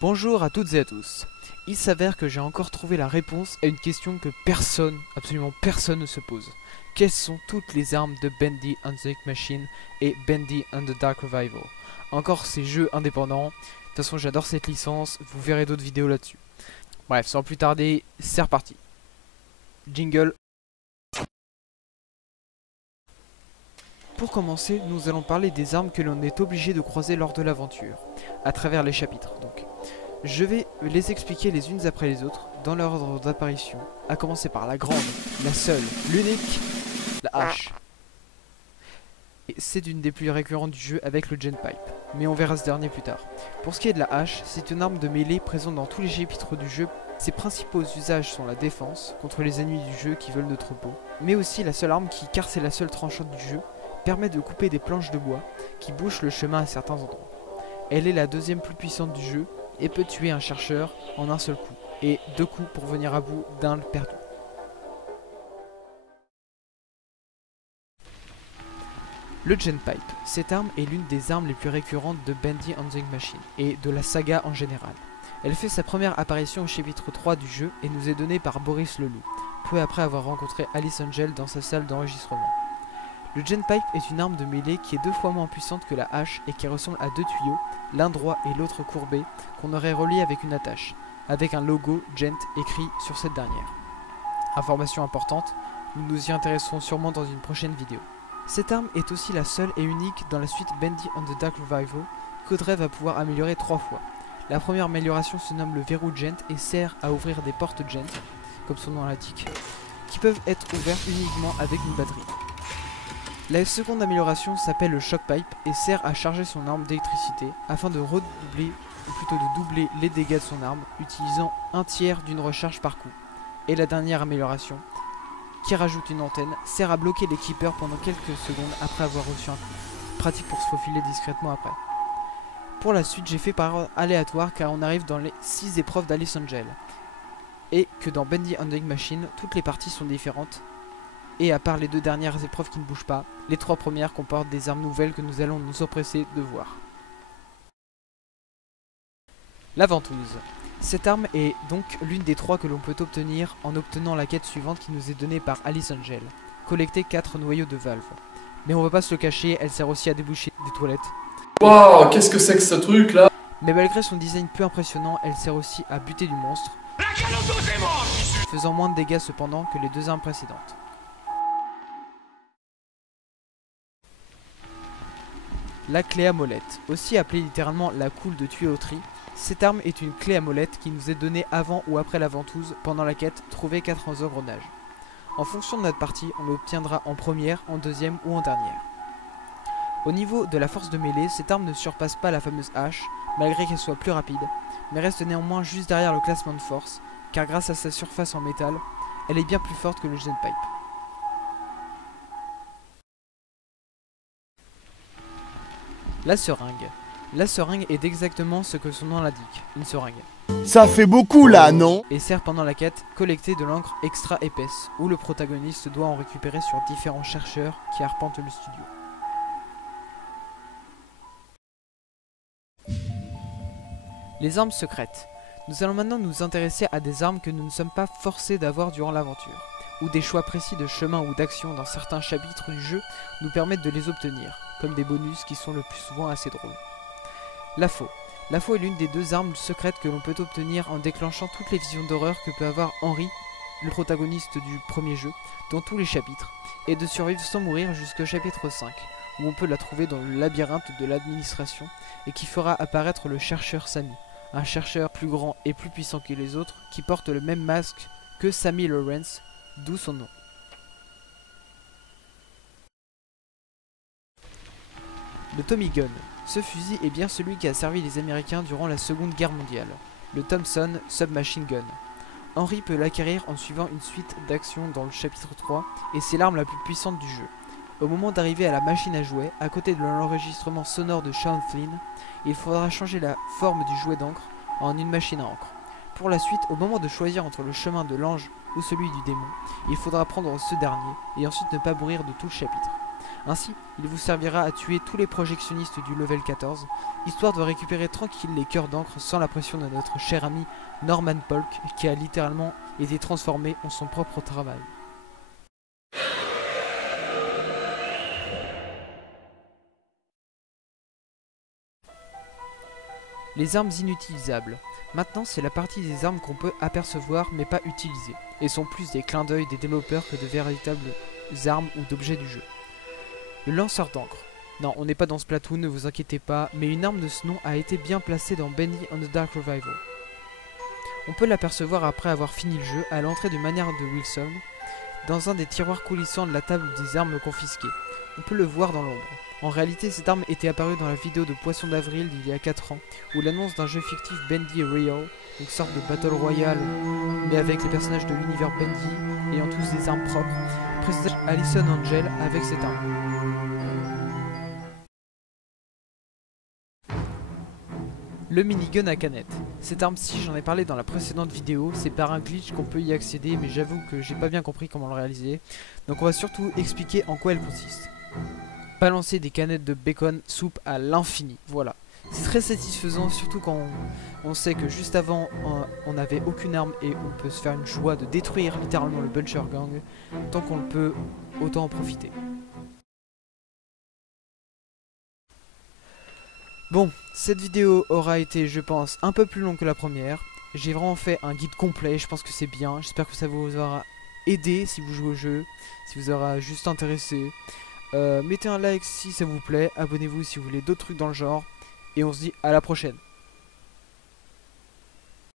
Bonjour à toutes et à tous. Il s'avère que j'ai encore trouvé la réponse à une question que personne, absolument personne ne se pose. Quelles sont toutes les armes de Bendy and the Ink Machine et Bendy and the Dark Revival? Encore ces jeux indépendants. De toute façon, j'adore cette licence, vous verrez d'autres vidéos là-dessus. Bref, sans plus tarder, c'est reparti. Jingle. Pour commencer, nous allons parler des armes que l'on est obligé de croiser lors de l'aventure, à travers les chapitres donc. Je vais les expliquer les unes après les autres, dans leur ordre d'apparition, à commencer par la grande, la seule, l'unique, la hache. Et c'est une des plus récurrentes du jeu avec le Genpipe, mais on verra ce dernier plus tard. Pour ce qui est de la hache, c'est une arme de mêlée présente dans tous les chapitres du jeu. Ses principaux usages sont la défense, contre les ennemis du jeu qui veulent notre peau, mais aussi la seule arme qui, car c'est la seule tranchante du jeu, permet de couper des planches de bois qui bouchent le chemin à certains endroits. Elle est la deuxième plus puissante du jeu et peut tuer un chercheur en un seul coup, et 2 coups pour venir à bout d'un perdu. Le Genpipe, cette arme est l'une des armes les plus récurrentes de Bendy and the Ink Machine, et de la saga en général. Elle fait sa première apparition au chapitre 3 du jeu et nous est donnée par Boris Leloup, peu après avoir rencontré Alice Angel dans sa salle d'enregistrement. Le Genpipe est une arme de mêlée qui est 2 fois moins puissante que la hache et qui ressemble à 2 tuyaux, l'un droit et l'autre courbé, qu'on aurait relié avec une attache, avec un logo Gent écrit sur cette dernière. Information importante, nous nous y intéresserons sûrement dans une prochaine vidéo. Cette arme est aussi la seule et unique dans la suite Bendy and the Dark Revival qu'Audrey va pouvoir améliorer 3 fois. La première amélioration se nomme le verrou Gent et sert à ouvrir des portes Gent, comme son nom l'indique, qui peuvent être ouvertes uniquement avec une batterie. La seconde amélioration s'appelle le Shock Pipe et sert à charger son arme d'électricité afin de redoubler, ou plutôt de doubler les dégâts de son arme, utilisant 1/3 d'une recharge par coup. Et la dernière amélioration, qui rajoute une antenne, sert à bloquer les keepers pendant quelques secondes après avoir reçu un coup. Pratique pour se faufiler discrètement après. Pour la suite, j'ai fait par ordre aléatoire car on arrive dans les 6 épreuves d'Alice Angel. Et que dans Bendy and the Ink Machine, toutes les parties sont différentes. Et à part les 2 dernières épreuves qui ne bougent pas, les 3 premières comportent des armes nouvelles que nous allons nous empresser de voir. La ventouse. Cette arme est donc l'une des 3 que l'on peut obtenir en obtenant la quête suivante qui nous est donnée par Alice Angel. Collecter 4 noyaux de valve. Mais on va pas se le cacher, elle sert aussi à déboucher des toilettes. Waouh, qu'est-ce que c'est que ce truc là? Mais malgré son design peu impressionnant, elle sert aussi à buter du monstre, faisant moins de dégâts cependant que les 2 armes précédentes. La clé à molette, aussi appelée littéralement la coule de tuyauterie, cette arme est une clé à molette qui nous est donnée avant ou après la ventouse pendant la quête Trouver 4 engrenages. En fonction de notre partie, on l'obtiendra en première, en deuxième ou en dernière. Au niveau de la force de mêlée, cette arme ne surpasse pas la fameuse hache, malgré qu'elle soit plus rapide, mais reste néanmoins juste derrière le classement de force, car grâce à sa surface en métal, elle est bien plus forte que le Genpipe. La seringue. La seringue est exactement ce que son nom l'indique, une seringue. Ça fait beaucoup là, non? Et sert pendant la quête collecter de l'encre extra épaisse, où le protagoniste doit en récupérer sur différents chercheurs qui arpentent le studio. Les armes secrètes. Nous allons maintenant nous intéresser à des armes que nous ne sommes pas forcés d'avoir durant l'aventure, ou des choix précis de chemin ou d'action dans certains chapitres du jeu nous permettent de les obtenir, comme des bonus qui sont le plus souvent assez drôles. La faux. La faux est l'une des 2 armes secrètes que l'on peut obtenir en déclenchant toutes les visions d'horreur que peut avoir Henry, le protagoniste du premier jeu, dans tous les chapitres, et de survivre sans mourir jusqu'au chapitre 5, où on peut la trouver dans le labyrinthe de l'administration, et qui fera apparaître le chercheur Sammy, un chercheur plus grand et plus puissant que les autres, qui porte le même masque que Sammy Lawrence, d'où son nom. Le Tommy Gun. Ce fusil est bien celui qui a servi les Américains durant la Seconde Guerre mondiale, le Thompson Submachine Gun. Henry peut l'acquérir en suivant une suite d'actions dans le chapitre 3, et c'est l'arme la plus puissante du jeu. Au moment d'arriver à la machine à jouet, à côté de l'enregistrement sonore de Sean Flynn, il faudra changer la forme du jouet d'encre en une machine à encre. Pour la suite, au moment de choisir entre le chemin de l'ange ou celui du démon, il faudra prendre ce dernier, et ensuite ne pas mourir de tout le chapitre. Ainsi, il vous servira à tuer tous les projectionnistes du level 14, histoire de récupérer tranquille les cœurs d'encre sans la pression de notre cher ami Norman Polk, qui a littéralement été transformé en son propre travail. Les armes inutilisables. Maintenant, c'est la partie des armes qu'on peut apercevoir mais pas utiliser, et sont plus des clins d'œil des développeurs que de véritables armes ou d'objets du jeu. Le lanceur d'encre. Non, on n'est pas dans Splatoon, ne vous inquiétez pas, mais une arme de ce nom a été bien placée dans Bendy on the Dark Revival. On peut l'apercevoir après avoir fini le jeu à l'entrée du manoir de Wilson, dans un des tiroirs coulissants de la table des armes confisquées. On peut le voir dans l'ombre. En réalité, cette arme était apparue dans la vidéo de Poisson d'Avril d'il y a 4 ans, où l'annonce d'un jeu fictif Bendy et Real, une sorte de Battle Royale, mais avec les personnages de l'univers Bendy, ayant tous des armes propres, présente Allison Angel avec cette arme. Le minigun à canette. Cette arme-ci, j'en ai parlé dans la précédente vidéo, c'est par un glitch qu'on peut y accéder, mais j'avoue que j'ai pas bien compris comment le réaliser. Donc on va surtout expliquer en quoi elle consiste. Balancer des canettes de bacon soupe à l'infini, voilà. C'est très satisfaisant, surtout quand on sait que juste avant on n'avait aucune arme et on peut se faire une joie de détruire littéralement le Buncher Gang. Tant qu'on le peut, autant en profiter. Bon, cette vidéo aura été, je pense, un peu plus longue que la première. J'ai vraiment fait un guide complet, je pense que c'est bien. J'espère que ça vous aura aidé si vous jouez au jeu, si vous aura juste intéressé. Mettez un like si ça vous plaît, abonnez-vous si vous voulez d'autres trucs dans le genre, et on se dit à la prochaine.